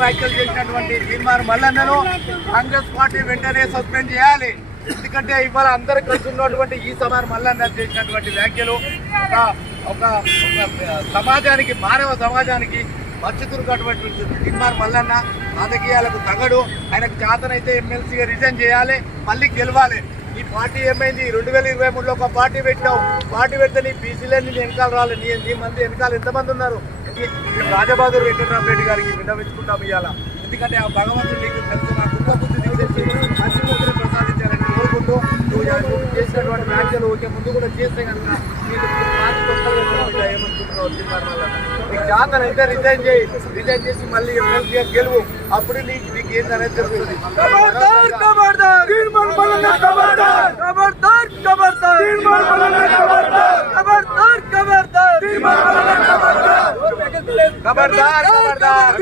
వ్యాఖ్యలు చేసినటువంటి తీర్మానం మల్లన్నను కాంగ్రెస్ పార్టీ వెంటనే సస్పెండ్ చేయాలి. ఎందుకంటే ఇవాళ అందరు కలిసి ఉన్నటువంటి ఈ సభ మల్లన్న చేసినటువంటి వ్యాఖ్యలు ఒక సమాజానికి, మానవ సమాజానికి మచ్చుతున్నటువంటి తీర్మానం మల్లన్న రాజకీయాలకు తగడు. ఆయనకు చేతనైతే ఎమ్మెల్సీగా రిజైన్ చేయాలి, మళ్ళీ గెలవాలి. ఈ పార్టీ ఏమైంది? 2023లో ఒక పార్టీ పెట్టినావు. పార్టీ పెడితే నీ బీసీలన్నీ వెనకాల రాలి. నీ మంది వెనకాల ఎంతమంది ఉన్నారు? రాజబహదూర్ వెంకటరామరెడ్డి గారికి విన్నవించుకుంటాం ఇవాళ. ఎందుకంటే ఆ భగవంతుడు నీకు తెలుసు, నా కుటుంబ బుద్ధి తీసేసి మంచి బుద్ధిని ప్రసాదించాలని కోరుకుంటూ నువ్వు చేసినటువంటి వ్యాఖ్యలు ముందు కూడా చేస్తే కనుక నీకు ఏమనుకుంటున్నావు? నీకు జాతనైతే రిజైన్ చేయి. రిజైన్ చేసి మళ్ళీ ఎమ్మెల్సీగా గెలువు. అప్పుడు నీకు ఏంటనేది తెలుస్తుంది. खबरदार खबरदार